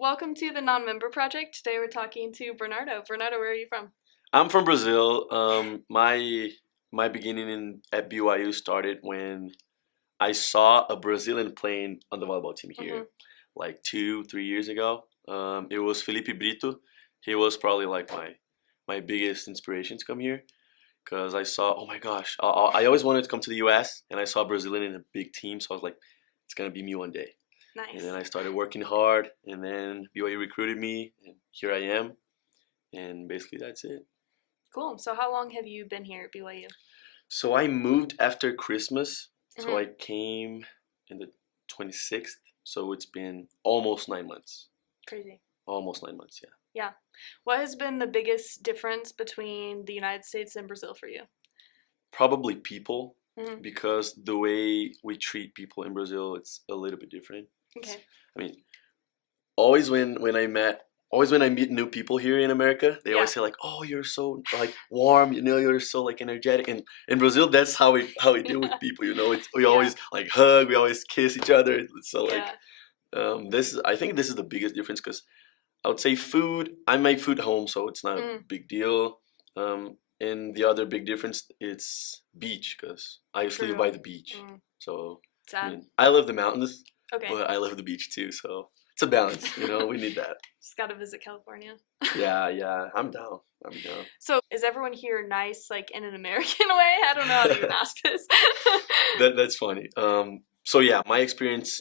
welcome to the Nonmember project. Today we're talking to Bernardo. Bernardo, where are you from? I'm from Brazil. My beginning at BYU started when I saw a Brazilian playing on the volleyball team here, like 2, 3 years ago. It was Felipe Brito. He was probably like my biggest inspiration to come here, because I saw, oh my gosh, I always wanted to come to the U.S. and I saw Brazilian in a big team, so I was like, it's gonna be me one day. Nice. And then I started working hard, and then BYU recruited me, and here I am, and basically that's it. Cool. So how long have you been here at BYU? So I moved after Christmas. So I came in the 26th. So it's been almost 9 months. Crazy. Almost 9 months, yeah. Yeah. What has been the biggest difference between the United States and Brazil for you? Probably people, because the way we treat people in Brazil, it's a little bit different. Okay. I mean, always when I meet new people here in America, they always say like, "Oh, you're so like warm, you're so like energetic." And in Brazil, that's how we deal with people, we always like hug, we always kiss each other. So like, I think this is the biggest difference, because I would say food. I make food at home, so it's not a big deal. And the other big difference, it's beach, because I used to live by the beach. So I love the mountains, but I love the beach too. So it's a balance, we need that. Just gotta visit California. Yeah, I'm down. So is everyone here nice, like in an American way? I don't know how to even ask this. That's funny. So yeah, my experience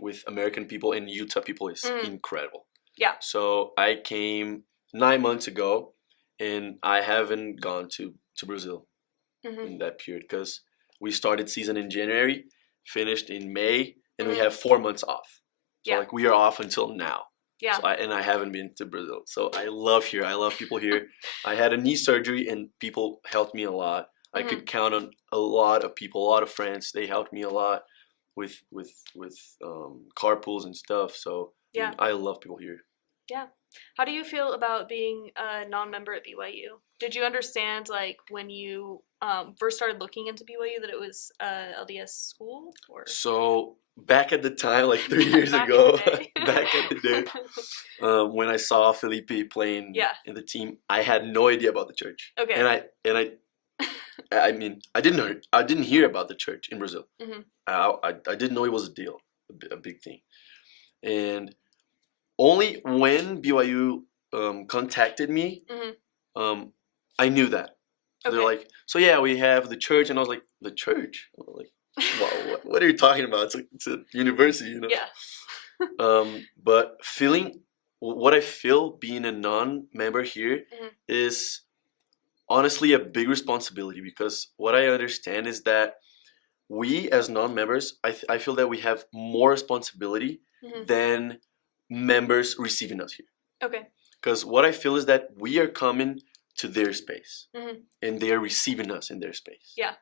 with American people and Utah people is incredible. Yeah. So I came 9 months ago, and I haven't gone to Brazil in that period, because we started season in January, finished in May, and we have 4 months off. So like we are off until now. Yeah. So I haven't been to Brazil. So I love here. I love people here. I had a knee surgery, and people helped me a lot. I could count on a lot of people, a lot of friends. They helped me a lot with carpools and stuff. So I love people here. Yeah. How do you feel about being a non-member at BYU? Did you understand, like, when you first started looking into BYU, that it was LDS school? Or? So back at the time, like 3 years ago, back at the day, when I saw Felipe playing in the team, I had no idea about the church. Okay. I mean, I didn't hear about the church in Brazil. I didn't know it was a deal, a big thing, and only when BYU contacted me, I knew that. Okay. They're like, so yeah, we have the church, and I was like, the church? Like, wow, what are you talking about? It's a university, Yeah. But what I feel being a non-member here is honestly a big responsibility, because what I understand is that we as non-members, I feel that we have more responsibility than members receiving us here. Okay. Because what I feel is that we are coming to their space, and they are receiving us in their space. Yeah.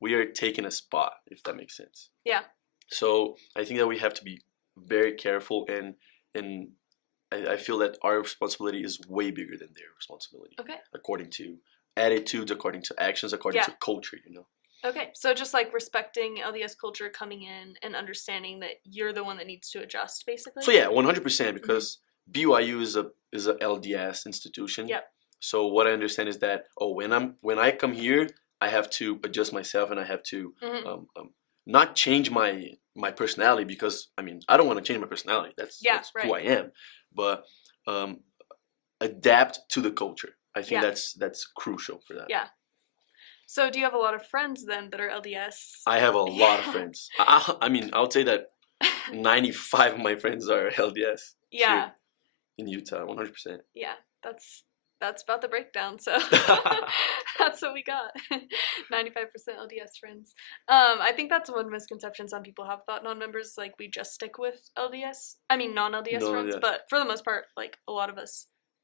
We are taking a spot, if that makes sense. Yeah. So I think that we have to be very careful, and I feel that our responsibility is way bigger than their responsibility. Okay. According to attitudes, according to actions, according to culture, Okay, so just like respecting LDS culture, coming in and understanding that you're the one that needs to adjust, basically. So yeah, 100%, because BYU is a LDS institution. Yep. So what I understand is that when I come here, I have to adjust myself, and I have to not change my personality, because I mean I don't want to change my personality. That's who I am, but adapt to the culture. I think that's crucial for that. Yeah. So do you have a lot of friends then that are LDS? I have a lot of friends. I mean, I would say that 95 of my friends are LDS. Yeah. In Utah, 100%. Yeah, that's about the breakdown. So that's what we got. 95% LDS friends. I think that's one misconception some people have about non-members. Like, we just stick with LDS. I mean, non-LDS friends. But for the most part, like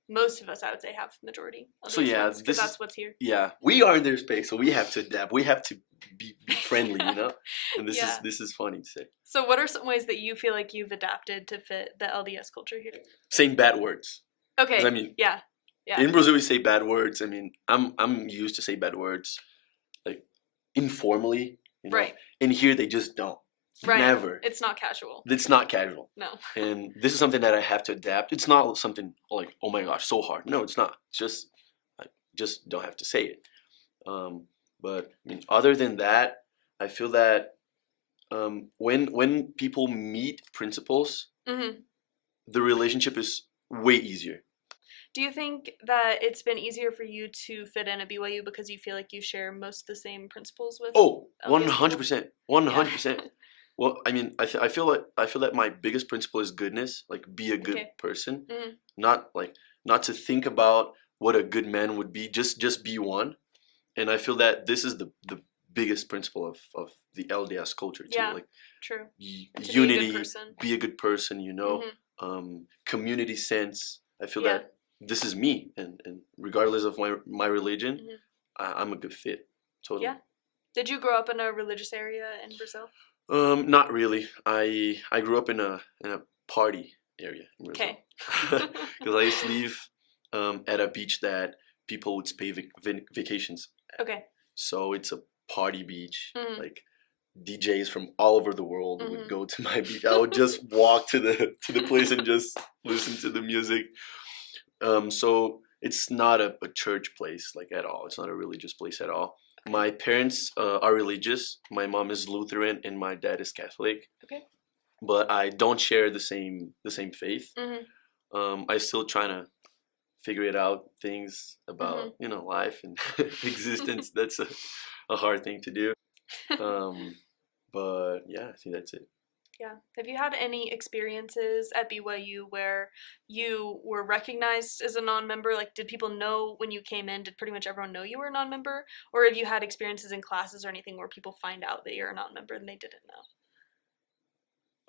most of us, I would say, have majority LDS friends, because that's what's here. Yeah, we are in their space, so we have to adapt. We have to be friendly, And this is funny to say. So what are some ways that you feel like you've adapted to fit the LDS culture here? Saying bad words. Okay. I mean, yeah. In Brazil, we say bad words. I mean, I'm used to say bad words, like informally. Right. In here, they just don't. Right. Never. It's not casual. It's not casual. No. And this is something that I have to adapt. It's not something like, oh my gosh, so hard. No, it's not. It's just, I just don't have to say it. But I mean, other than that, I feel that when people meet principles, Mm-hmm. the relationship is way easier. Do you think that it's been easier for you to fit in at BYU because you feel like you share most of the same principles with? Oh, LDS people? 100%. 100%. Well, I mean, I feel that my biggest principle is goodness. Like, be a good Okay. person. Mhm. Not to think about what a good man would be. Just be one. And I feel that this is the biggest principle of the LDS culture too. Yeah. Like, True. To unity, be a good person. be a good person. You know, Mhm. community sense. I feel Yeah. that this is me, and regardless of my religion, Mhm. I'm a good fit. Totally. Yeah. Did you grow up in a religious area in Brazil? Not really. I grew up in a party area in Brazil. Okay. Because I used to live at a beach that people would pay vacations at. Okay. So it's a party beach. Mhm. Like, DJs from all over the world Mhm. would go to my beach. I would just walk to the place and just listen to the music. So it's not a church place like at all. It's not a religious place at all. My parents are religious. My mom is Lutheran and my dad is Catholic. Okay. But I don't share the same faith. Mhm. I still trying to figure it out, things about Mhm. life and existence. That's a hard thing to do. But yeah, I think that's it. Yeah. Have you had any experiences at BYU where you were recognized as a non-member? Like, did people know when you came in? Did pretty much everyone know you were a non-member? Or have you had experiences in classes or anything where people find out that you're a non-member and they didn't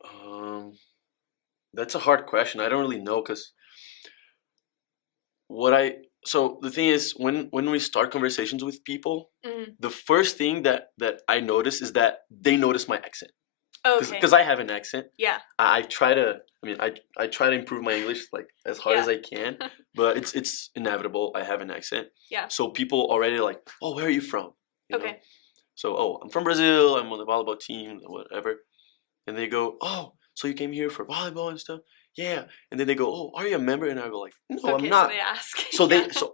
know? That's a hard question. I don't really know because so the thing is, when we start conversations with people, Mhm. the first thing that I notice is that they notice my accent. Okay. Because I have an accent. Yeah. I try to. I mean, I try to improve my English like as hard as I can, but it's inevitable. I have an accent. Yeah. So people already like, oh, where are you from? You know? Okay. So, oh, I'm from Brazil. I'm on the volleyball team, whatever. And they go, oh, so you came here for volleyball and stuff? Yeah. And then they go, oh, are you a member? And I go like, no, I'm Okay, not. so they ask. So Yeah. so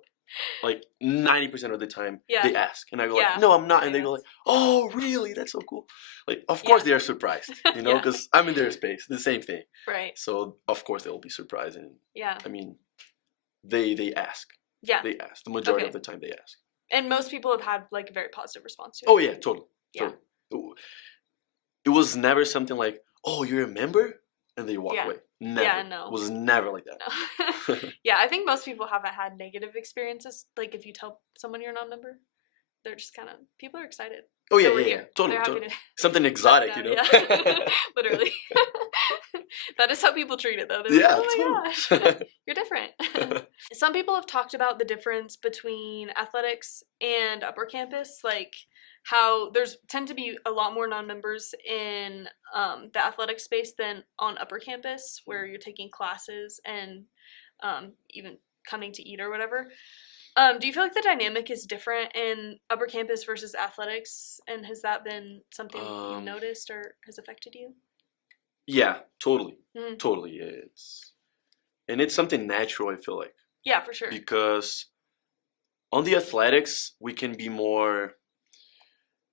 like 90% of the time Yeah. they ask, and I go Yeah. like, no, I'm not. Okay, And they go like, oh, really? That's so cool. Like, of Yeah. course they are surprised, you know, Yeah. because I'm in their space. The same thing. Right. So of course they'll be surprised, and Yeah. I mean, they ask. Yeah. They ask. The majority Okay. of the time they ask. And most people have had like a very positive response to it. Oh yeah, totally. Yeah. Totally. It was never something like, oh, you're a member, and they walk Yeah. away. Never. Yeah, no. It was never like that. No. Yeah, I think most people haven't had negative experiences. Like if you tell someone you're a non-member, they're just kind of, people are excited. Oh yeah, that we're yeah, here. totally, They're happy totally. to Something exotic, you know. Yeah. Literally. That is how people treat it though. They're Yeah, like, oh my totally. gosh, you're different. Some people have talked about the difference between athletics and upper campus, like how there's tend to be a lot more non-members in the athletic space than on upper campus, where you're taking classes and even coming to eat or whatever. Do you feel like the dynamic is different in upper campus versus athletics, and has that been something you've noticed or has affected you? Yeah, totally, Mm. totally. It's something natural. I feel like, Yeah, for sure. because on the athletics we can be more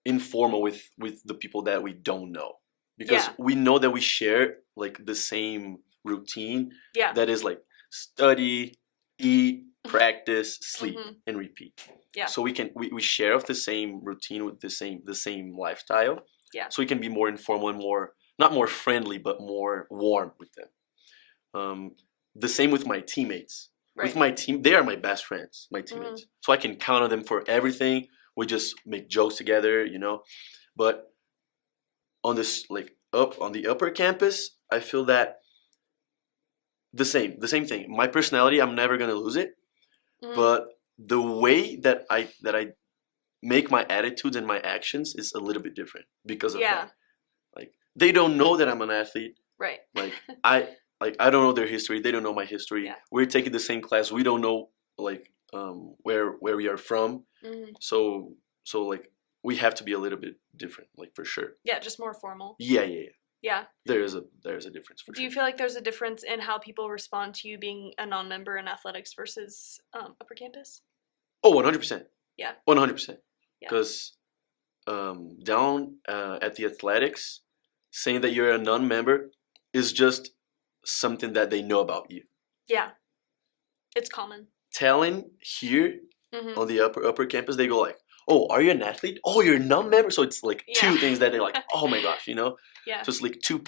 informal with the people that we don't know, because Yeah. we know that we share like the same routine. Yeah. That is like study, eat, practice, sleep, and repeat. Yeah. So we share of the same routine with the same lifestyle. Yeah. So we can be more informal and more, not more friendly, but more warm with them. The same with my teammates. Right. With my team, they are my best friends, my teammates. So I can count on them for everything. We just make jokes together, you know. But on this, like, on the upper campus, I feel that the same thing. My personality, I'm never gonna lose it. But the way that I make my attitudes and my actions is a little bit different because of that. Like, they don't know that I'm an athlete. Right. Like I don't know their history. They don't know my history. Yeah. We're taking the same class. We don't know like where we are from. So like we have to be a little bit different, like for sure. Yeah, just more formal. Yeah. Yeah. There's a difference for Do sure. you feel like there's a difference in how people respond to you being a non-member in athletics versus upper campus? Oh, 100%. Yeah. 100%. Yeah. Because down at the athletics, saying that you're a non-member is just something that they know about you. Yeah. It's common. Telling here Mm-hmm. on the upper campus, they go like, "Oh, are you an athlete? Oh, you're a non-member." So it's like two things that they're like, "Oh my gosh," you know? Yeah. So it's like 2+.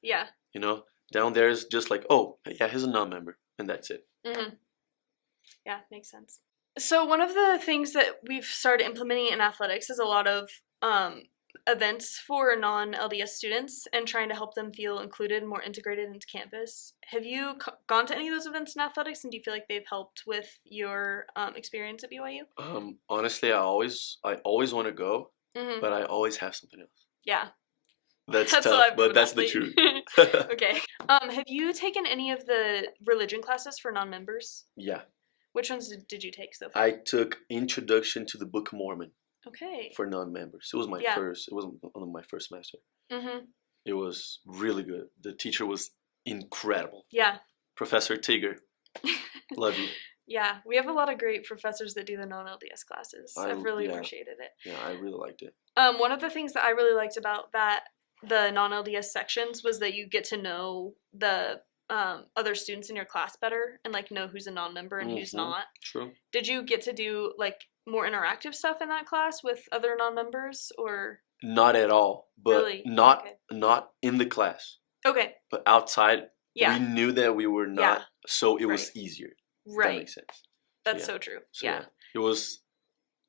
Yeah. You know, down there is just like, "Oh, yeah, he's a non-member," and that's it. Mm-hmm. Yeah, makes sense. So one of the things that we've started implementing in athletics is a lot of events for non-LDS students and trying to help them feel included and more integrated into campus. Have you gone to any of those events in athletics, and do you feel like they've helped with your experience at BYU? Honestly, I always want to go, Mm-hmm. but I always have something else. Yeah. That's a tough, life of but an that's the athlete. truth. Okay. Have you taken any of the religion classes for non-members? Yeah. Which ones did you take so far? I took Introduction to the Book of Mormon. Okay. For non-members. It was my first. It was one of my first semester. Mm-hmm. It was really good. The teacher was incredible. Yeah. Professor Tigger. Love you. Yeah, we have a lot of great professors that do the non-LDS classes. I've really appreciated it. Yeah, I really liked it. One of the things that I really liked about the non-LDS sections was that you get to know the other students in your class better and like know who's a non-member and who's not. True. Did you get to do like more interactive stuff in that class with other non-members or? Not at all, but really? not in the class. Okay. But outside, yeah, we knew that we were not, so it was easier. Right. That makes sense. That's so true. So, yeah. It was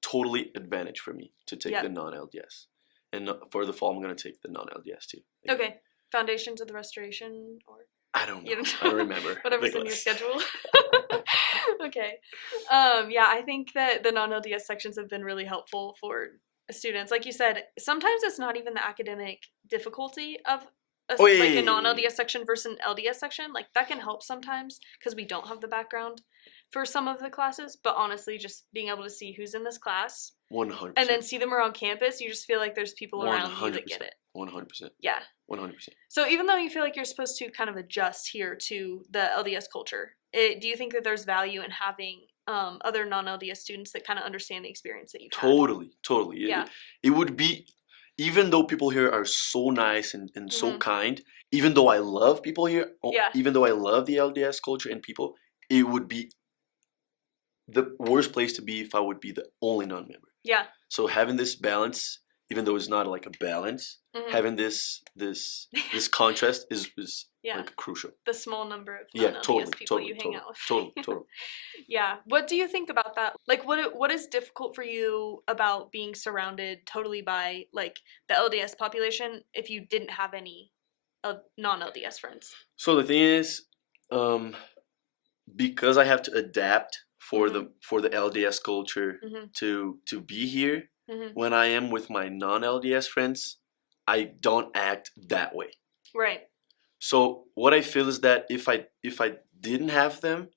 totally advantage for me to take the non-LDS. And for the fall, I'm going to take the non-LDS too. Yeah. Okay. Foundations of the Restoration or? I don't know. I don't remember. Whatever's in your schedule. Okay. Yeah, I think that the non-LDS sections have been really helpful for students. Like you said, sometimes it's not even the academic difficulty of a non-LDS section versus an LDS section. Like that can help sometimes because we don't have the background for some of the classes. But honestly, just being able to see who's in this class 100%. and then see them around campus, you just feel like there's people around you that get it. 100%. Yeah. 100%. So even though you feel like you're supposed to kind of adjust here to the LDS culture, do you think that there's value in having other non-LDS students that kind of understand the experience that you've had? Totally. Yeah. It would be, even though people here are so nice and so kind, even though I love people here, even though I love the LDS culture and people, it would be the worst place to be if I would be the only non-member. Yeah. So having this balance, even though it's not like a balance, having this contrast is like crucial. The small number of non-LDS people you hang out with. Totally. Yeah. What do you think about that? Like, what is difficult for you about being surrounded totally by like the LDS population if you didn't have any non-LDS friends? So the thing is, because I have to adapt for the LDS culture to be here. When I am with my non-LDS friends, I don't act that way. Right. So what I feel is that if I didn't have them,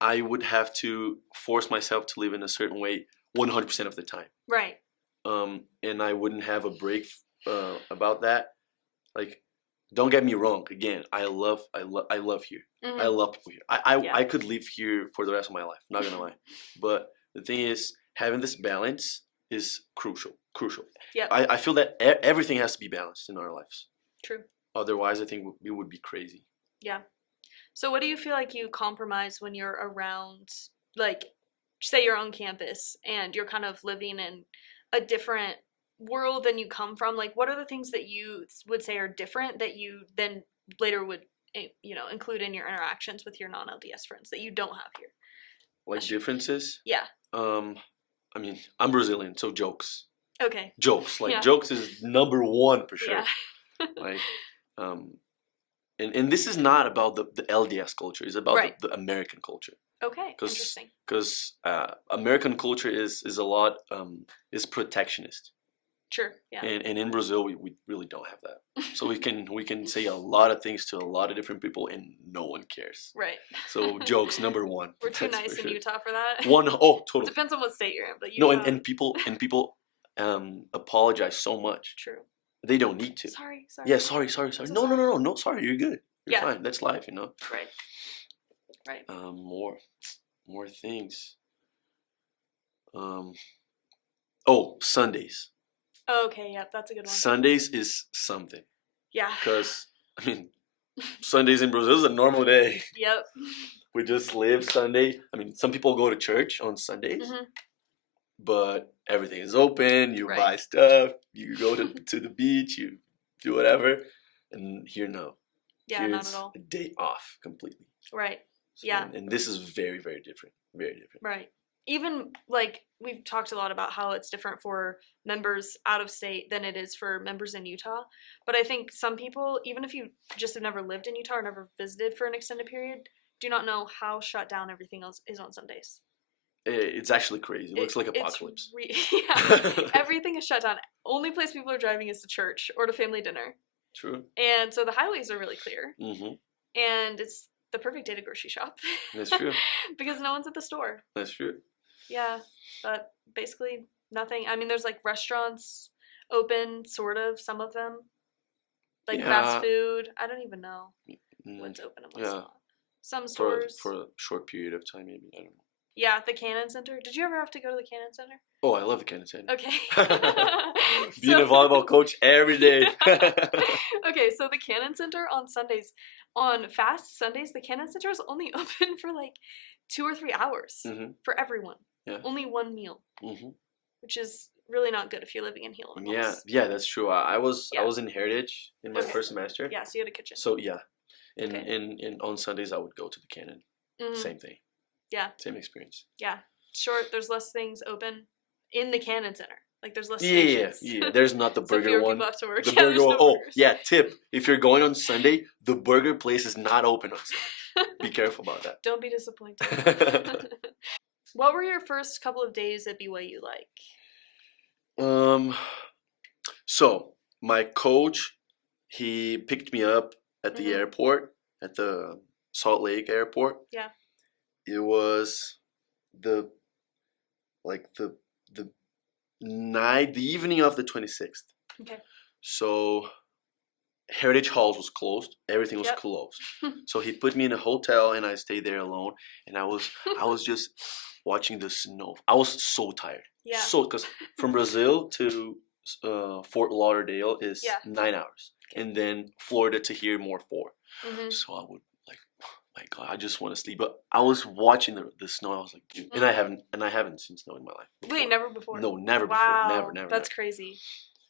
I would have to force myself to live in a certain way 100% of the time. Right. And I wouldn't have a break about that. Like, don't get me wrong. Again, I love here. I love people here. I could live here for the rest of my life. Not gonna lie. But the thing is, having this balance is crucial. Yeah. I feel that everything has to be balanced in our lives. True. Otherwise, I think it would be crazy. Yeah. So what do you feel like you compromise when you're around, like, say you're on campus and you're kind of living in a different world than you come from? Like, what are the things that you would say are different that you then later would, include in your interactions with your non-LDS friends that you don't have here? Like differences? Yeah. I mean, I'm Brazilian, so jokes. Okay. Jokes. Like, jokes is number one for sure. Yeah. Like, and this is not about the LDS culture. It's about the American culture. Okay, interesting. Because American culture is a lot, is protectionist. Sure, yeah. And in Brazil, we really don't have that. So we can say a lot of things to a lot of different people and no one cares. Right. So jokes, number one. We're too nice in Utah for that. Totally. Depends on what state you're in, but Utah. No, and people apologize so much. True. They don't need to. Sorry. Yeah, sorry. So No, sorry. no. Sorry, you're good. You're Yeah. fine. That's life, you know. Right. More things. Sundays. Okay, yeah, that's a good one. Sundays is something. Yeah. Because I mean, Sundays in Brazil is a normal day. Yep. We just live Sunday. I mean, some people go to church on Sundays, but everything is open. You buy stuff. You go to the beach. You do whatever. And here, no. Yeah, here not it's at all. a day off completely. Right. So, yeah. And this is very, very different. Very different. Right. Even like we've talked a lot about how it's different for members out of state than it is for members in Utah. But I think some people, even if you just have never lived in Utah or never visited for an extended period, do not know how shut down everything else is on Sundays. It's actually crazy. It looks like apocalypse. Everything is shut down. Only place people are driving is to church or to family dinner. True. And so the highways are really clear. Mm-hmm. And it's the perfect day to grocery shop. That's true. Because no one's at the store. That's true. Yeah, but basically nothing. I mean, there's like restaurants open, sort of, some of them. Like fast food. I don't even know what's open and what's not. Some stores. For a short period of time, maybe. I don't know. Yeah, the Cannon Center. Did you ever have to go to the Cannon Center? Oh, I love the Cannon Center. Okay. Being a volleyball coach every day. Okay, so the Cannon Center on Sundays, on fast Sundays, the Cannon Center is only open for like 2 or 3 hours for everyone. Yeah. Only one meal, which is really not good if you're living in Gila. Yeah, that's true. I was in Heritage in my first semester. Yeah, so you had a kitchen. So yeah, and on Sundays I would go to the Cannon. Same thing. Yeah. Same experience. Yeah. Sure, there's less things open in the Cannon Center. Like there's less stations. Yeah. There's not the burger one. Have to work. The burger one. Oh, yeah, tip. If you're going on Sunday, the burger place is not open on Sunday. Be careful about that. Don't be disappointed. What were your first couple of days at BYU like? So my coach, he picked me up at the airport, at the Salt Lake airport. Yeah. It was the evening of the 26th. Okay. So Heritage Halls was closed. Everything was closed. So he put me in a hotel and I stayed there alone. And I was just watching the snow. I was so tired. Yeah. So because from Brazil to Fort Lauderdale is 9 hours, and then Florida to here more 4. So I would my God, I just want to sleep. But I was watching the snow. I was like, dude, and I haven't seen snow in my life before. Wait, never before? No, never wow. before. Never. That's crazy.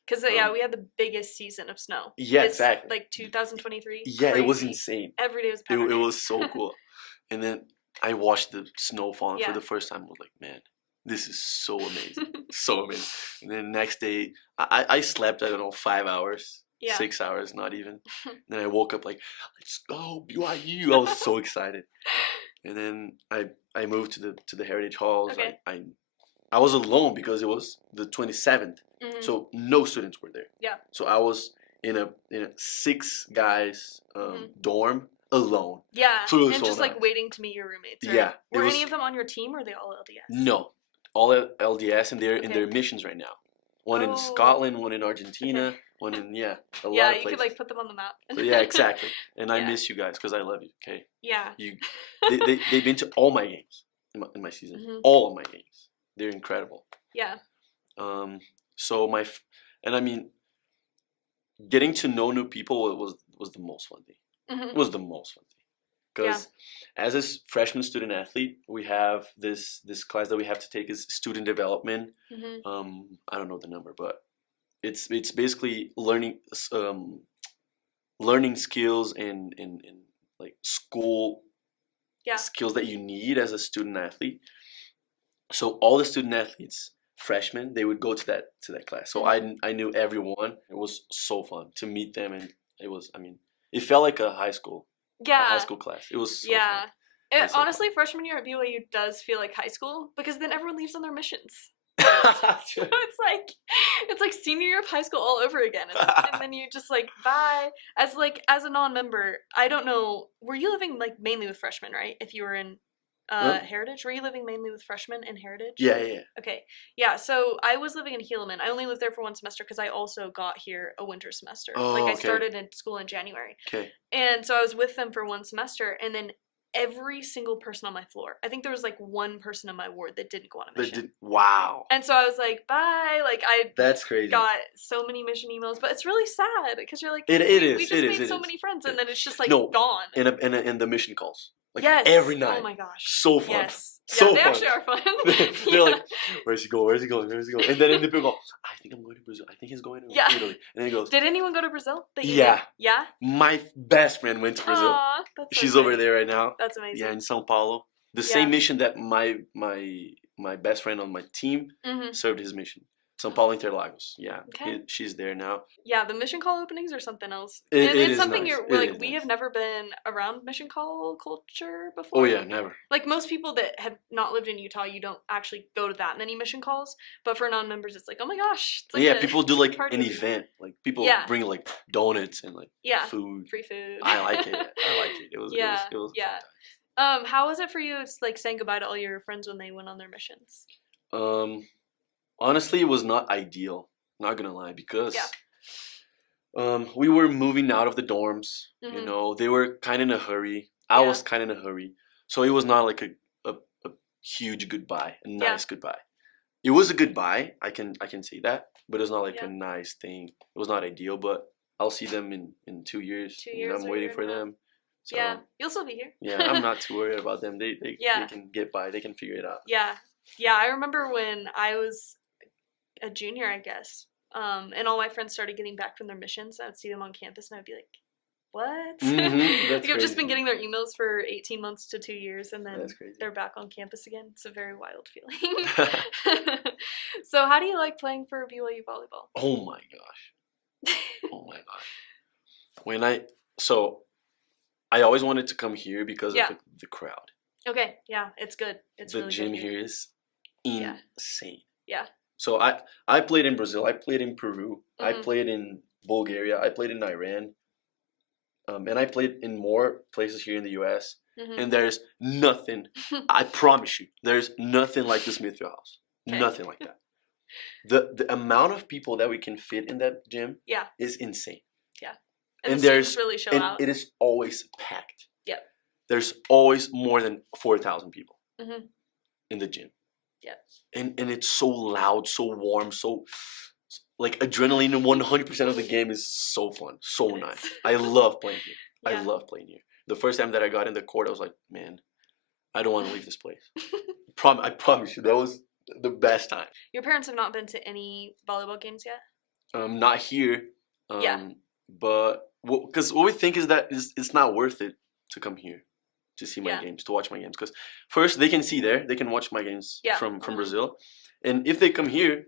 Because we had the biggest season of snow. Yeah, exactly. Like 2023. Yeah, crazy. It was insane. Every day was it was so cool. And then I watched the snow falling for the first time. I was like, man, this is so amazing. So amazing. And then the next day, I slept, I don't know, 5 hours. 6 hours, not even. Then I woke up like, let's go BYU. I was so excited. And then I moved to the Heritage Halls. Okay. I was alone because it was the 27th, so no students were there. Yeah. So I was in a 6 guys dorm alone. Yeah. So and just like waiting to meet your roommates. Right? Yeah. Were any of them on your team, or are they all LDS? No, all LDS, and they're in their missions right now. One in Scotland, one in Argentina. One in, a lot of places. You could like put them on the map. So, yeah, exactly. And I miss you guys because I love you, okay? Yeah. They've been to all my games in my season. All of my games. They're incredible. Yeah. So I mean, getting to know new people was the most fun thing. It was the most fun thing. Because as a freshman student athlete, we have this class that we have to take is student development. I don't know the number, but it's basically learning skills and like school skills that you need as a student athlete. So all the student athletes, freshmen, they would go to that class. So I knew everyone. It was so fun to meet them, and it felt like a high school. Yeah. A high school class. It was so fun. Honestly, freshman year at BYU does feel like high school because then everyone leaves on their missions. So it's like senior year of high school all over again, and then you just like bye. As a non-member, I don't know. Were you living like mainly with freshmen, right? If you were in Heritage? Were you living mainly with freshmen in Heritage? Yeah, yeah, yeah. Okay. Yeah, so I was living in Helaman. I only lived there for one semester because I also got here a winter semester. Oh, like, I okay. started in school in January. Okay. And so I was with them for one semester, and then every single person on my floor, I think there was, like, one person in my ward that didn't go on a mission. Wow. And so I was like, bye. Like, I That's crazy. got so many mission emails, but it's really sad because you're like, It is. We just made so many friends, and then it's just, like, gone. In the mission calls. Like, yes. Every night. Oh my gosh. So fun. Yes. So they fun. actually are fun. They're like, where's he going? Where's he going? Where's he going? And then people go, I think I'm going to Brazil. I think he's going to Italy. And then he goes, did anyone go to Brazil? Yeah. Yeah? My best friend went to Brazil. Aww, that's so She's nice. over there right now. That's amazing. Yeah, in São Paulo. The same mission that my best friend on my team served his mission. São Paulo Interlagos. Yeah. Okay. She's there now. Yeah, the mission call openings are something else. It's something nice. we have never been around mission call culture before. Oh yeah, never. Like most people that have not lived in Utah, you don't actually go to that many mission calls. But for non-members, it's like, oh my gosh. It's like people do like party. an event. Like people bring like donuts and like food. Free food. I like it. It was it was how was it for you? It's like saying goodbye to all your friends when they went on their missions. Honestly, it was not ideal. Not gonna lie, because we were moving out of the dorms. You know, they were kind of in a hurry. I was kind of in a hurry, so it was not like a huge goodbye, a nice goodbye. It was a goodbye. I can say that, but it's not like a nice thing. It was not ideal, but I'll see them in 2 years. 2 years. I'm waiting for them. So, you'll still be here. Yeah, I'm not too worried about them. They can get by. They can figure it out. Yeah. I remember when I was a junior, I guess, and all my friends started getting back from their missions. I would see them on campus, and I'd be like, "What?" Like, I've just been getting their emails for 18 months to 2 years, and then they're back on campus again. It's a very wild feeling. So, how do you like playing for BYU volleyball? Oh my gosh! Oh my gosh! I always wanted to come here because of the crowd. Okay, yeah, it's good. It's the really gym good here is insane. Yeah. So I played in Brazil. I played in Peru. I played in Bulgaria. I played in Iran. And I played in more places here in the U.S. And there's nothing. I promise you, there's nothing like the Smithfield House. Okay. Nothing like that. The amount of people that we can fit in that gym is insane. Yeah. And the students really show out. It is always packed. Yep. There's always more than 4,000 people in the gym. Yeah. And it's so loud, so warm, so like adrenaline. 100% of the game is so fun, so nice. I love playing here. I love playing here. The first time that I got in the court, I was like, man, I don't want to leave this place. I promise you, that was the best time. Your parents have not been to any volleyball games yet? Not here. But because what we think is that it's not worth it to come here to see my games, to watch my games. Because first, they can see there, they can watch my games from Brazil. And if they come here,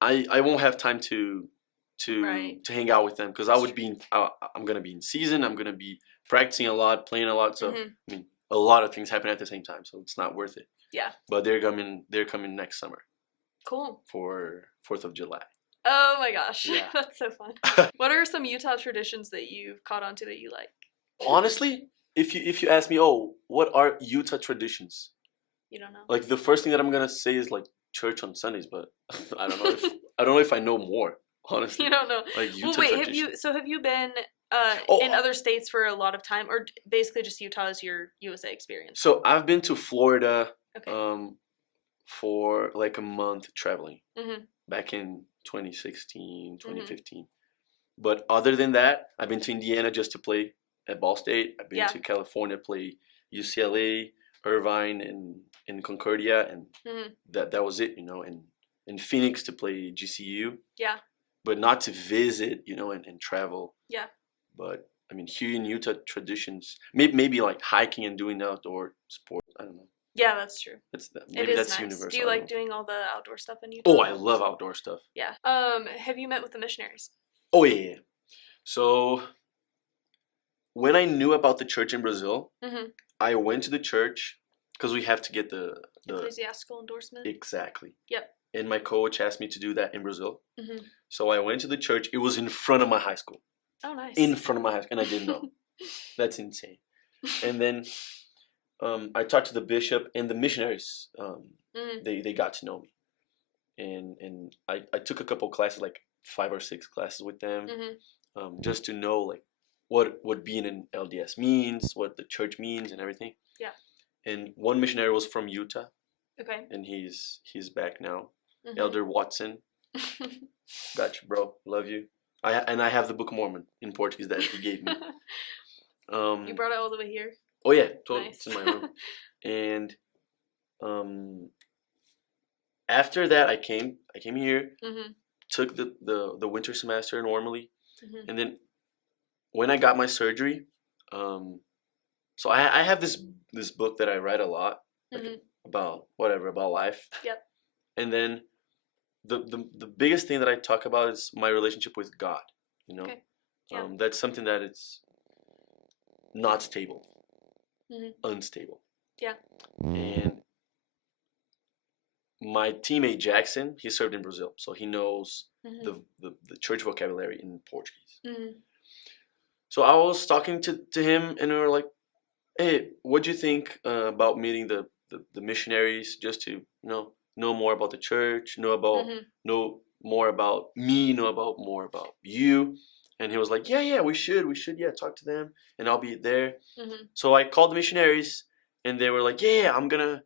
I won't have time to hang out with them, because I'm going to be in season, I'm going to be practicing a lot, playing a lot. So, I mean, a lot of things happen at the same time, so it's not worth it. Yeah. But they're coming next summer. Cool. For 4th of July. Oh my gosh. Yeah. That's so fun. What are some Utah traditions that you've caught on to that you like? Honestly, if you ask me, what are Utah traditions? You don't know. Like, the first thing that I'm gonna say is like church on Sundays, but I don't know if I know more. Honestly, you don't know. Like Utah traditions. have you been in other states for a lot of time, or basically just Utah as your USA experience? So I've been to Florida for like a month traveling back in 2016, 2015. But other than that, I've been to Indiana just to play at Ball State. I've been to California, play UCLA, Irvine, and Concordia, and that was it, and in Phoenix to play GCU. Yeah. But not to visit, and travel. Yeah. But I mean, here in Utah, traditions, maybe like hiking and doing outdoor sports. I don't know. Yeah, that's true. Maybe that's nice. Universal. Do you like doing all the outdoor stuff in Utah? Oh, I love outdoor stuff. Yeah. Have you met with the missionaries? Oh yeah. So when I knew about the church in Brazil, I went to the church because we have to get the ecclesiastical endorsement. Exactly. Yep. And my coach asked me to do that in Brazil. So I went to the church. It was in front of my high school. Oh, nice. In front of my high school, and I didn't know. That's insane. And then I talked to the bishop and the missionaries. Mhm. They got to know me, and I took a couple classes, like 5 or 6 classes with them, Mhm. just to know like what being in LDS means, what the church means, and everything. Yeah. And one missionary was from Utah, Okay. and he's back now. Mhm. Elder Watson, got you, bro. Love you. I have the Book of Mormon in Portuguese that he gave me. You brought it all the way here. Oh yeah, totally. Nice. It's in my room. And after that, I came here, Mhm. took the winter semester normally, Mhm. and then when I got my surgery, so I have this book that I read a lot, like Mhm. about life. Yep. And then the biggest thing that I talk about is my relationship with God. You know, Okay. Yeah. that's something that it's not stable, Mhm. unstable. Yeah. And my teammate Jackson, he served in Brazil, so he knows Mhm. the church vocabulary in Portuguese. Mhm. So I was talking to him, and we were like, "Hey, what do you think about meeting the missionaries, just to know more about the church, Mhm. know more about me, know about more about you?" And he was like, "Yeah, we should, yeah, talk to them, and I'll be there." Mhm. So I called the missionaries, and they were like, "Yeah, I'm gonna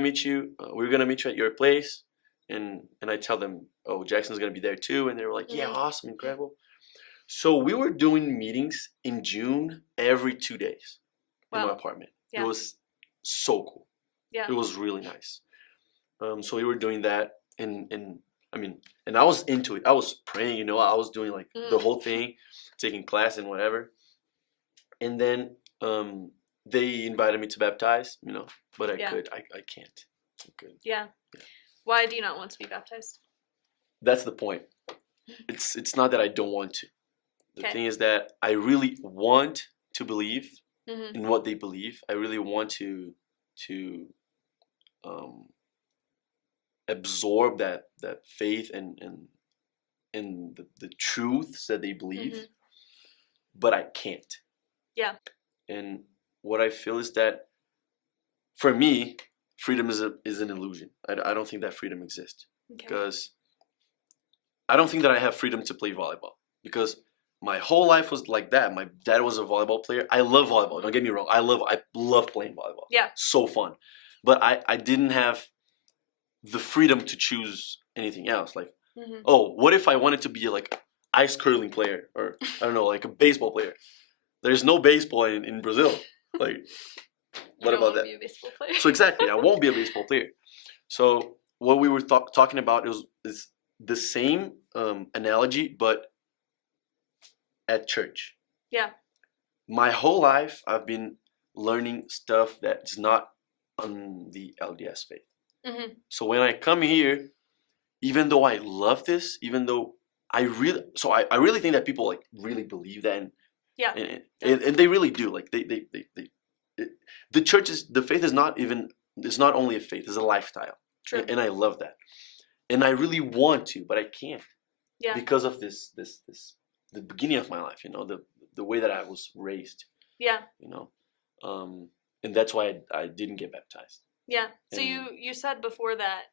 meet you. We're gonna meet you at your place." And I tell them, "Oh, Jackson's gonna be there too," and they were like, "Yeah, Mhm. awesome, incredible." So we were doing meetings in June every 2 days in my Wow. apartment. It Yeah. was so cool. Yeah. It was really nice. So we were doing that, and I mean, and I was into it. I was praying, I was doing like the Mhm. whole thing, taking class and whatever. And then they invited me to baptize, but I Yeah. can't. I couldn't. Yeah. Yeah. Why do you not want to be baptized? That's the point. It's not that I don't want to. The Okay. thing is that I really want to believe Mhm. in what they believe. I really want to um, absorb that faith and the truths that they believe, Mhm. but I can't. Yeah. And what I feel is that for me, freedom is an illusion. I don't think that freedom exists, Okay. because I don't think that I have freedom to play volleyball, because my whole life was like that. My dad was a volleyball player. I love volleyball. Don't get me wrong. I love playing volleyball. Yeah. So fun. But I didn't have the freedom to choose anything else. Like, Mhm. oh, what if I wanted to be like ice curling player, or I don't know, like a baseball player? There's no baseball in Brazil. Like, You what don't about want to that? be a baseball player. So exactly, I won't be a baseball player. So what we were talking about is the same analogy, but at church. Yeah. My whole life, I've been learning stuff that's not on the LDS faith. Mhm. So when I come here, even though I love this, even though I really think that people like really believe that, Yeah. and they really do. Like it, the faith is not even, it's not only a faith, it's a lifestyle. True. And I love that. And I really want to, but I can't, Yeah. because of this the beginning of my life, the way that I was raised, Yeah. you know. And that's why I didn't get baptized. Yeah. So And you said before that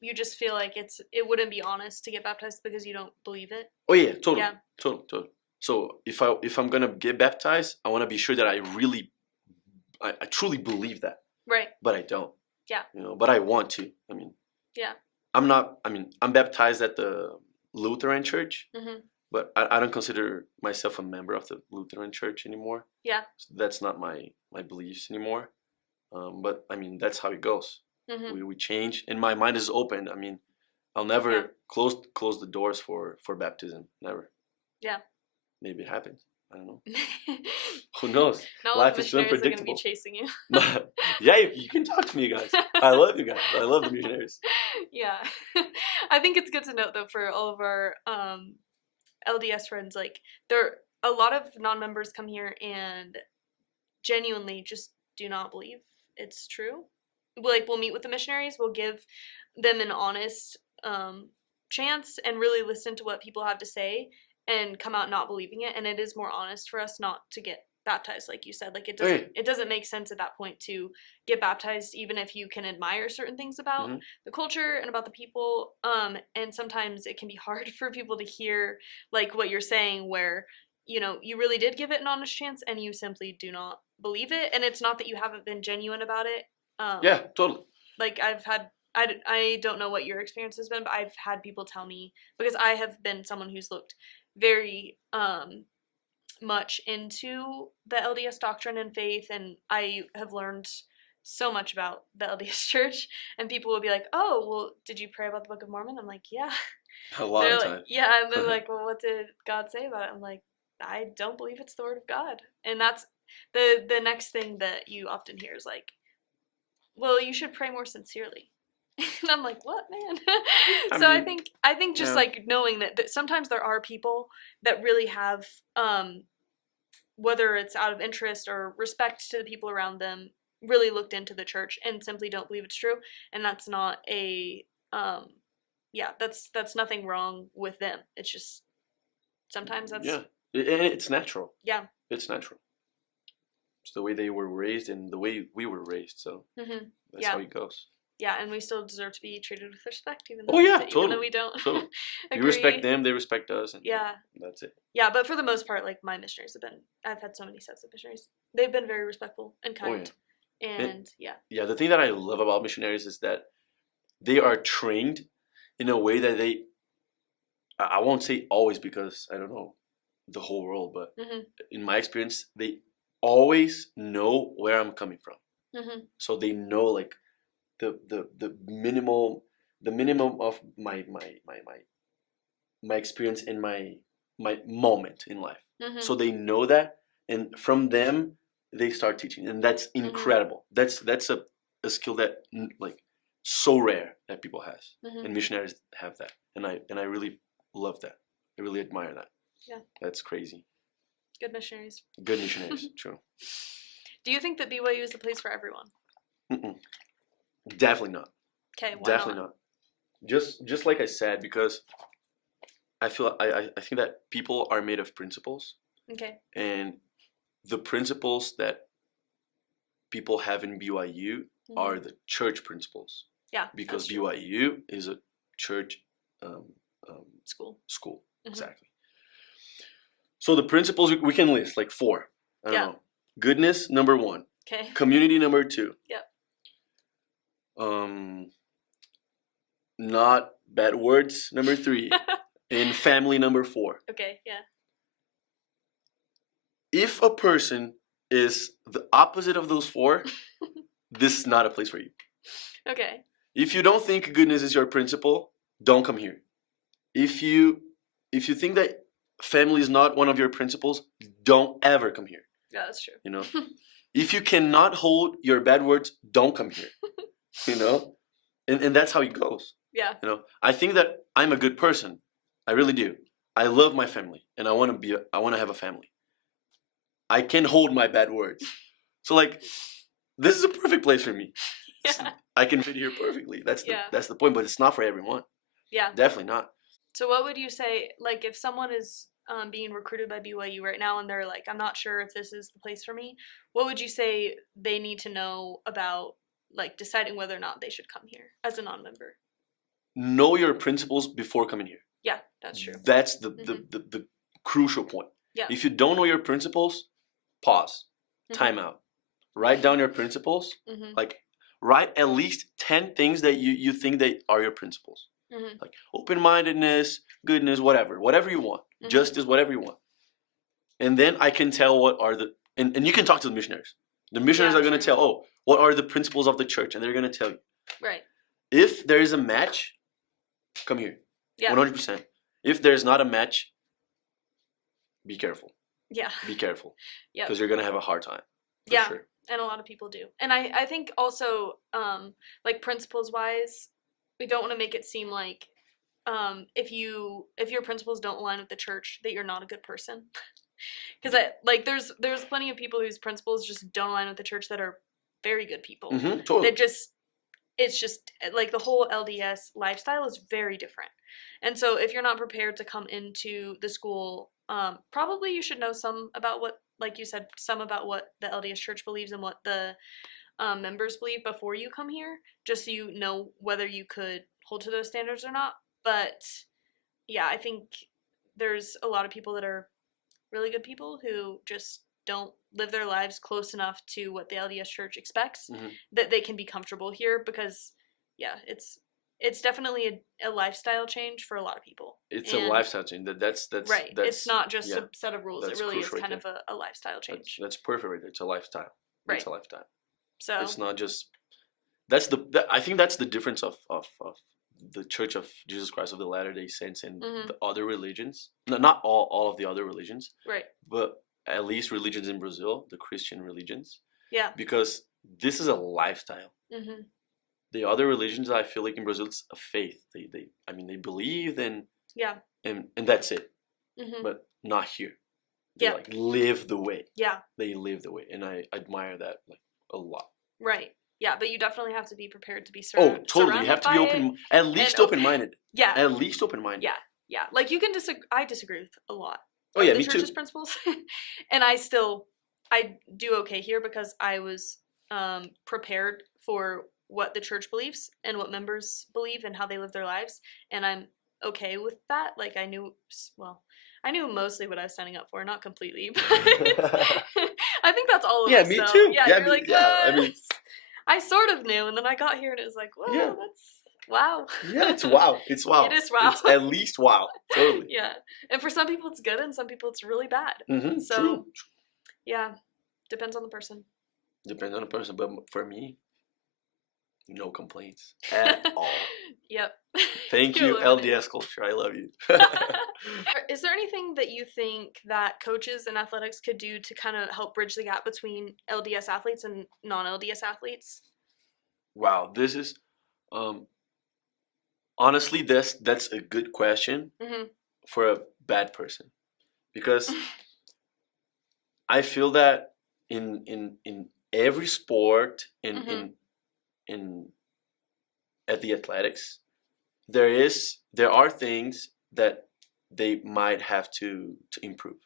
you just feel like it wouldn't be honest to get baptized because you don't believe it. oh yeah, totally. Yeah. Totally. So if I'm gonna get baptized, I want to be sure that I truly believe that, Right. but I don't. Yeah. But I want to. I mean, Yeah. I'm baptized at the Lutheran church, Mhm. but I don't consider myself a member of the Lutheran church anymore. Yeah. So that's not my beliefs anymore. But I mean, that's how it goes. Mhm. We change, and my mind is open. I mean, I'll never Yeah. close the doors for baptism. Never. Yeah. Maybe it happens. I don't know. Who knows? Not all Life the is so missionaries are going to be unpredictable. chasing you. Yeah, you can talk to me, guys. I love you guys. I love the missionaries. Yeah. I think it's good to note though for all of our LDS friends, like a lot of non-members come here and genuinely just do not believe it's true. We'll meet with the missionaries, we'll give them an honest chance and really listen to what people have to say and come out not believing it, and it is more honest for us not to get baptized, like you said. Like it Okay. doesn't make sense at that point to get baptized, even if you can admire certain things about the culture and about the people. And sometimes it can be hard for people to hear like what you're saying, where you know you really did give it an honest chance and you simply do not believe it, and it's not that you haven't been genuine about it. Yeah, totally. Like I've had. I don't know what your experience has been, but I've had people tell me, because I have been someone who's looked very much into the LDS doctrine and faith, and I have learned so much about the LDS church, and people will be like, oh, well, did you pray about the Book of Mormon? I'm like, yeah. A lot They're of like, times. yeah, and they're like, well, what did God say about it? I'm like, I don't believe it's the word of God. And that's the next thing that you often hear is like, well, you should pray more sincerely. And I'm like, what, man? I think just like knowing that sometimes there are people that really have, whether it's out of interest or respect to the people around them, really looked into the church and simply don't believe it's true. And that's not a, that's nothing wrong with them. It's just sometimes that's and it's natural. Yeah, it's natural. It's the way they were raised and the way we were raised. So that's how it goes. Yeah, and we still deserve to be treated with respect, even though we don't. Totally. You respect them, they respect us, and that's it. Yeah, but for the most part, like my missionaries I've had so many sets of missionaries. They've been very respectful and kind. And yeah, the thing that I love about missionaries is that they are trained in a way that I won't say always, because I don't know the whole world, but in my experience, they always know where I'm coming from. So they know like the minimum of my experience in my moment in life. So they know that, and from them they start teaching, and that's incredible. That's a skill that like so rare that people has, and missionaries have that, and I really love that. I really admire that. Yeah, that's crazy. Good missionaries. Good missionaries. True. Do you think that BYU is the place for everyone? Definitely not. Okay, why Definitely not? Just like I said, because I feel I think that people are made of principles. Okay. And the principles that people have in BYU are the church principles. Yeah. Because BYU is a church school. Exactly. So the principles we can list like 4. I don't know. Goodness, number 1. Okay. Community, number 2. Yep. Not bad words, number 3. And family, number 4. Okay, yeah. If a person is the opposite of those 4, this is not a place for you. Okay. If you don't think goodness is your principle, don't come here. If you think that family is not one of your principles, don't ever come here. Yeah, that's true. You know, if you cannot hold your bad words, don't come here. You know, and that's how it goes. Yeah. You know, I think that I'm a good person. I really do. I love my family, and I want to have a family. I can hold my bad words. So like, this is a perfect place for me. Yeah. I can fit here perfectly. That's the point, but it's not for everyone. Yeah. Definitely not. So what would you say, like, if someone is being recruited by BYU right now and they're like, I'm not sure if this is the place for me, what would you say they need to know about, like, deciding whether or not they should come here as a non-member? Know your principles before coming here. Yeah, that's true. That's the crucial point. Yeah. If you don't know your principles, pause, time out, write down your principles, like write at least 10 things that you think that are your principles. Like open-mindedness, goodness, whatever you want, justice, whatever you want. And then I can tell what are and you can talk to the missionaries. The missionaries are going to tell, what are the principles of the church? And they're going to tell you. Right. If there is a match, come here. Yeah. 100%. If there's not a match, be careful. Yeah. Be careful. Yeah. Because you're going to have a hard time. Yeah. Sure. And a lot of people do. And I think also, like principles wise, we don't want to make it seem like if your principles don't align with the church, that you're not a good person. Because there's plenty of people whose principles just don't align with the church that are very good people. Totally. It's just like the whole LDS lifestyle is very different. And so if you're not prepared to come into the school, probably you should know some about what like you said, some about what the LDS Church believes and what the members believe before you come here, just so you know whether you could hold to those standards or not. But yeah, I think there's a lot of people that are really good people who just don't live their lives close enough to what the LDS Church expects that they can be comfortable here, because yeah, it's definitely a lifestyle change for a lot of people. It's a lifestyle change. That's right. That's, it's not just a set of rules. It really is right kind of a lifestyle change. That's perfect right there. It's a lifestyle. Right. It's a lifestyle. So it's not just. I think that's the difference of the Church of Jesus Christ of the Latter-day Saints and the other religions. No, not all of the other religions. Right. But at least religions in Brazil, the Christian religions. Yeah. Because this is a lifestyle. Mm-hmm. The other religions, I feel like in Brazil, it's a faith. They believe and that's it. Mm-hmm. But not here. They like live the way. Yeah. They live the way, and I admire that like a lot. Right. Yeah, but you definitely have to be prepared to be surrounded. Oh, totally. You have to be open-minded. Yeah. At least open-minded. Yeah. Yeah. Like you can disagree. I disagree with a lot. Oh yeah, the me church's too. Principles, and I do okay here because I was prepared for what the church believes and what members believe and how they live their lives, and I'm okay with that. Like I knew mostly what I was signing up for, not completely, but I think that's all of us. Yeah, me too. Yeah, you're like, I sort of knew, and then I got here and it was like, whoa, that's wow. Yeah, it's wow. It's wow. It is wow. It's at least wow. Totally. Yeah, and for some people it's good, and some people it's really bad. Mm-hmm, so, true. Yeah, depends on the person. Depends on the person, but for me, no complaints at all. Yep. Thank you, LDS culture. I love you. Is there anything that you think that coaches in athletics could do to kind of help bridge the gap between LDS athletes and non-LDS athletes? Wow, this is, honestly, that's a good question for a bad person, because I feel that in every sport in at the athletics, there are things that they might have to improve.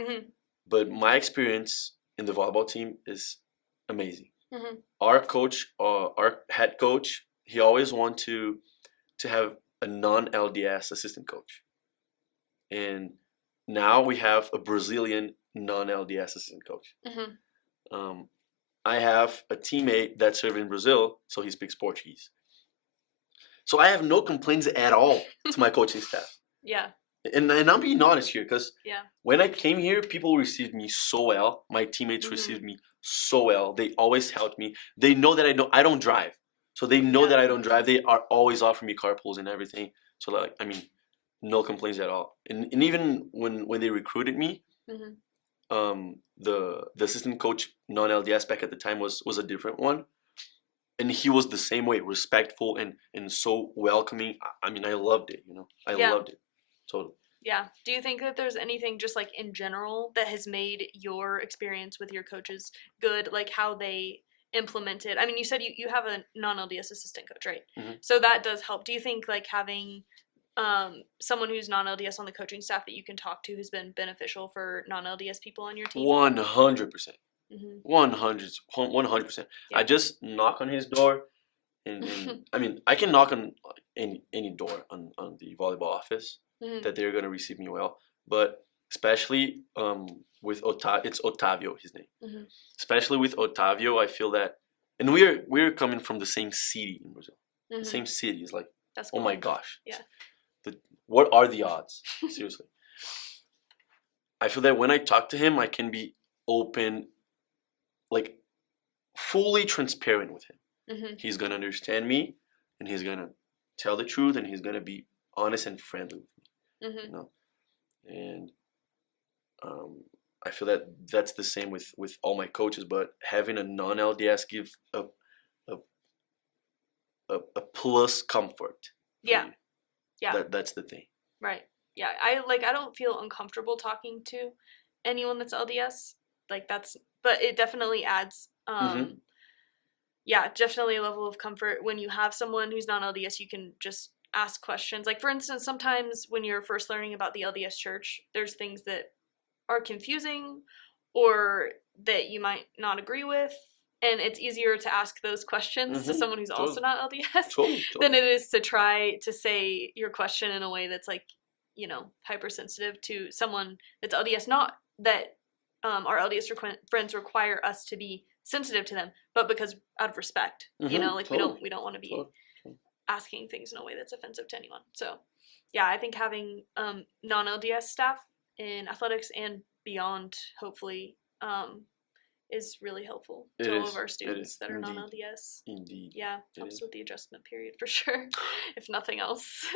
Mm-hmm. But my experience in the volleyball team is amazing. Mm-hmm. Our coach, our head coach, he always wanted to have a non-LDS assistant coach. And now we have a Brazilian non-LDS assistant coach. Mm-hmm. I have a teammate that served in Brazil, so he speaks Portuguese. So I have no complaints at all to my coaching staff. Yeah. And I'm being honest here, because when I came here, people received me so well. My teammates received me so well. They always helped me. They know that I don't drive. So they know that I don't drive. They are always offering me carpools and everything. So like, I mean, no complaints at all. And even when they recruited me, the assistant coach, non-LDS back at the time, was a different one. And he was the same way, respectful and so welcoming. I mean, I loved it, I loved it. Totally. Yeah. Do you think that there's anything just like in general that has made your experience with your coaches good, like how they implemented? I mean, you said you have a non-LDS assistant coach, right? Mm-hmm. So that does help. Do you think like having someone who's non-LDS on the coaching staff that you can talk to has been beneficial for non-LDS people on your team? 100%. 100%. Yeah. I just knock on his door, and I mean, I can knock on any door on the volleyball office that they're gonna receive me well. But especially with it's Otavio, his name. Mm-hmm. Especially with Otavio, I feel that, and we're coming from the same city in Brazil. The same city is like, that's cool. Oh my gosh. Yeah. What are the odds? Seriously. I feel that when I talk to him, I can be open, like fully transparent with him. Mm-hmm. He's gonna understand me, and he's gonna tell the truth, and he's gonna be honest and friendly with me. Mm-hmm. And I feel that that's the same with all my coaches. But having a non-LDS gives a plus comfort. Yeah. Yeah. That's the thing. Right. Yeah. I don't feel uncomfortable talking to anyone that's LDS. But it definitely adds, definitely a level of comfort when you have someone who's non-LDS. You can just ask questions. Like, for instance, sometimes when you're first learning about the LDS church, there's things that are confusing, or that you might not agree with. And it's easier to ask those questions to someone who's also not LDS than it is to try to say your question in a way that's like, you know, hypersensitive to someone that's LDS. Not that our LDS friends require us to be sensitive to them, but because out of respect, you know, like we don't want to be asking things in a way that's offensive to anyone. So yeah, I think having non-LDS staff in athletics and beyond, hopefully, is really helpful to all of our students that are non-LDS. Indeed. Yeah, helps with the adjustment period for sure, if nothing else.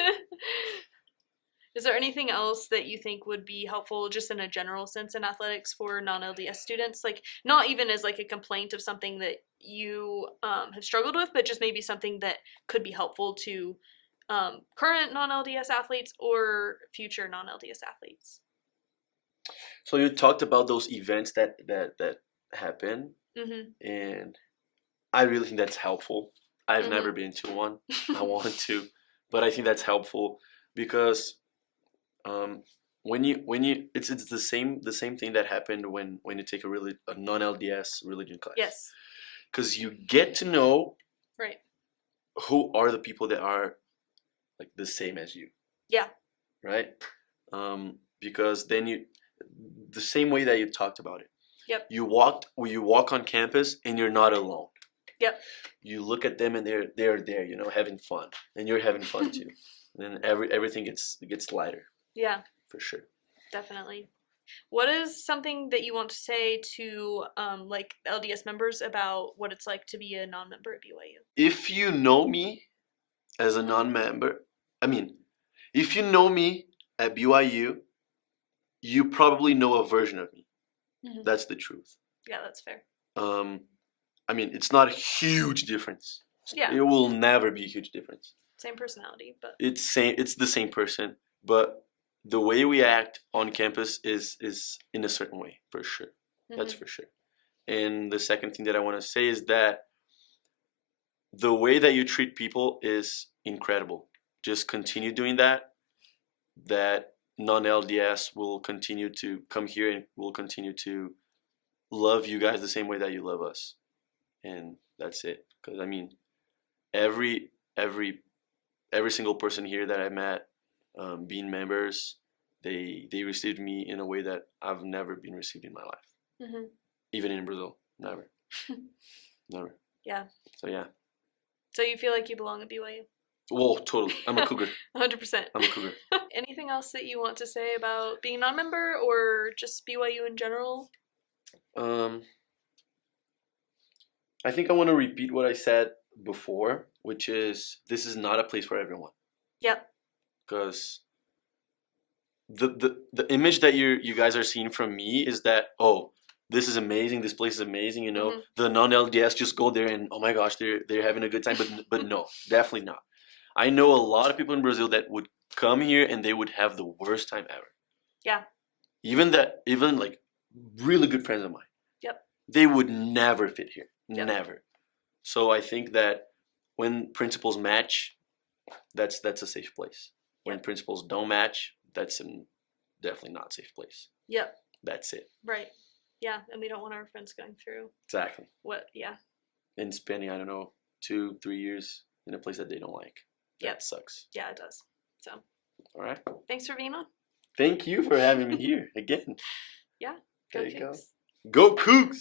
Is there anything else that you think would be helpful just in a general sense in athletics for non-LDS students? Like, not even as like a complaint of something that you have struggled with, but just maybe something that could be helpful to current non-LDS athletes or future non-LDS athletes? So you talked about those events that happen, and I really think that's helpful. I've never been to one. I want to, but I think that's helpful because when you it's the same thing that happened when you take a non-LDS religion class. Yes. Because you get to know right who are the people that are like the same as you. Yeah. Right. Because then the same way that you talked about it. Yep. You walk on campus and you're not alone. Yep. You look at them and they're there, you know, having fun, and you're having fun too. And then everything gets lighter. Yeah. For sure. Definitely. What is something that you want to say to like LDS members about what it's like to be a non-member at BYU? If you know me as a non-member, I mean, if you know me at BYU, you probably know a version of me. That's the truth. Yeah, that's fair. I mean, it's not a huge difference. Yeah. It will never be a huge difference. Same personality, but it's the same person, but the way we act on campus is in a certain way, for sure. That's for sure. And the second thing that I want to say is that the way that you treat people is incredible. Just continue doing that. That non-LDS will continue to come here and will continue to love you guys the same way that you love us. And that's it. Because I mean, every single person here that I met, being members, they received me in a way that I've never been received in my life. Even in Brazil, never. Never. Yeah. So yeah. So you feel like you belong at BYU? Well, totally. I'm a cougar. 100%. I'm a cougar. Anything else that you want to say about being a non-member or just BYU in general? I think I want to repeat what I said before, which is this is not a place for everyone. Yep. Because the image that you guys are seeing from me is that, oh, this is amazing, this place is amazing, you know, the non-LDS just go there and oh my gosh, they're having a good time, but no, definitely not. I know a lot of people in Brazil that would come here and they would have the worst time ever. Yeah. Even like really good friends of mine. Yep. They would never fit here. Yep. Never. So I think that when principles match, that's a safe place. When principles don't match, that's definitely not a safe place. Yep. That's it. Right. Yeah, and we don't want our friends going through exactly what. Yeah. And spending 2-3 years in a place that they don't like. That sucks. Yeah, it does. So. All right. Thanks for being on. Thank you for having me here again. Yeah. Go Cougs. Go Cougs.